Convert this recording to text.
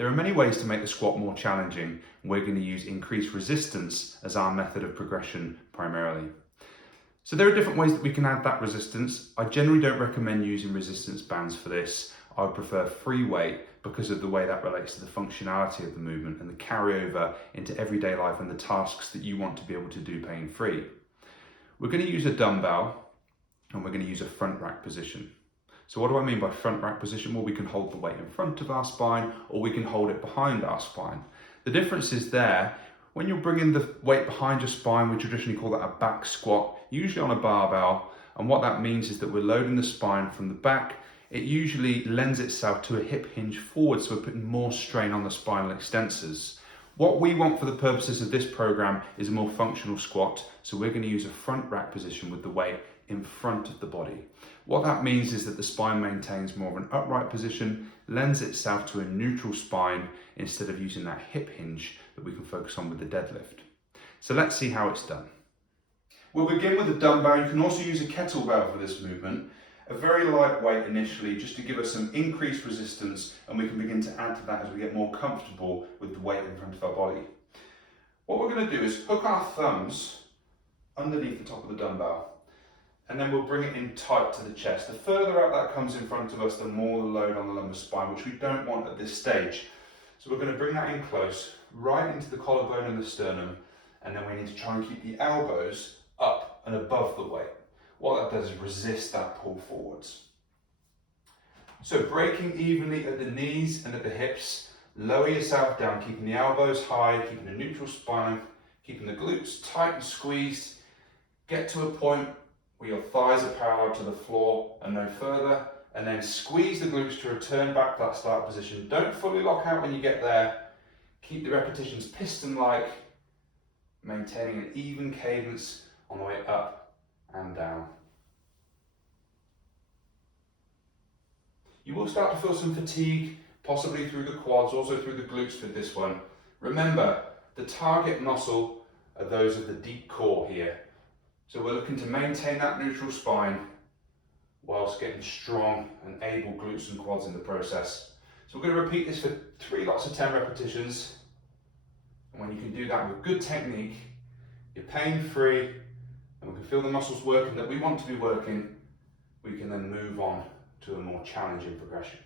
There are many ways to make the squat more challenging. We're going to use increased resistance as our method of progression primarily. So there are different ways that we can add that resistance. I generally don't recommend using resistance bands for this. I would prefer free weight because of the way that relates to the functionality of the movement and the carryover into everyday life and the tasks that you want to be able to do pain-free. We're going to use a dumbbell and we're going to use a front rack position. So what do I mean by front rack position? Well, we can hold the weight in front of our spine or we can hold it behind our spine. The difference is there, when you're bringing the weight behind your spine, we traditionally call that a back squat, usually on a barbell. And what that means is that we're loading the spine from the back. It usually lends itself to a hip hinge forward, so we're putting more strain on the spinal extensors. What we want for the purposes of this program is a more functional squat. So we're going to use a front rack position with the weight in front of the body. What that means is that the spine maintains more of an upright position, lends itself to a neutral spine instead of using that hip hinge that we can focus on with the deadlift. So let's see how it's done. We'll begin with a dumbbell. You can also use a kettlebell for this movement. A very light weight initially, just to give us some increased resistance, and we can begin to add to that as we get more comfortable with the weight in front of our body. What we're going to do is hook our thumbs underneath the top of the dumbbell, and then we'll bring it in tight to the chest. The further out that comes in front of us, the more the load on the lumbar spine, which we don't want at this stage. So we're going to bring that in close, right into the collarbone and the sternum, and then we need to try and keep the elbows up and above the weight. What that does is resist that pull forwards. So breaking evenly at the knees and at the hips, lower yourself down, keeping the elbows high, keeping a neutral spine, keeping the glutes tight and squeezed. Get to a point where your thighs are parallel to the floor and no further, and then squeeze the glutes to return back to that start position. Don't fully lock out when you get there. Keep the repetitions piston-like, maintaining an even cadence on the way up and down. You will start to feel some fatigue, possibly through the quads, also through the glutes with this one. Remember, the target muscle are those of the deep core here. So we're looking to maintain that neutral spine whilst getting strong and able glutes and quads in the process. So we're going to repeat this for 3 lots of 10 repetitions. And when you can do that with good technique, you're pain-free, and we can feel the muscles working that we want to be working, we can then move on to a more challenging progression.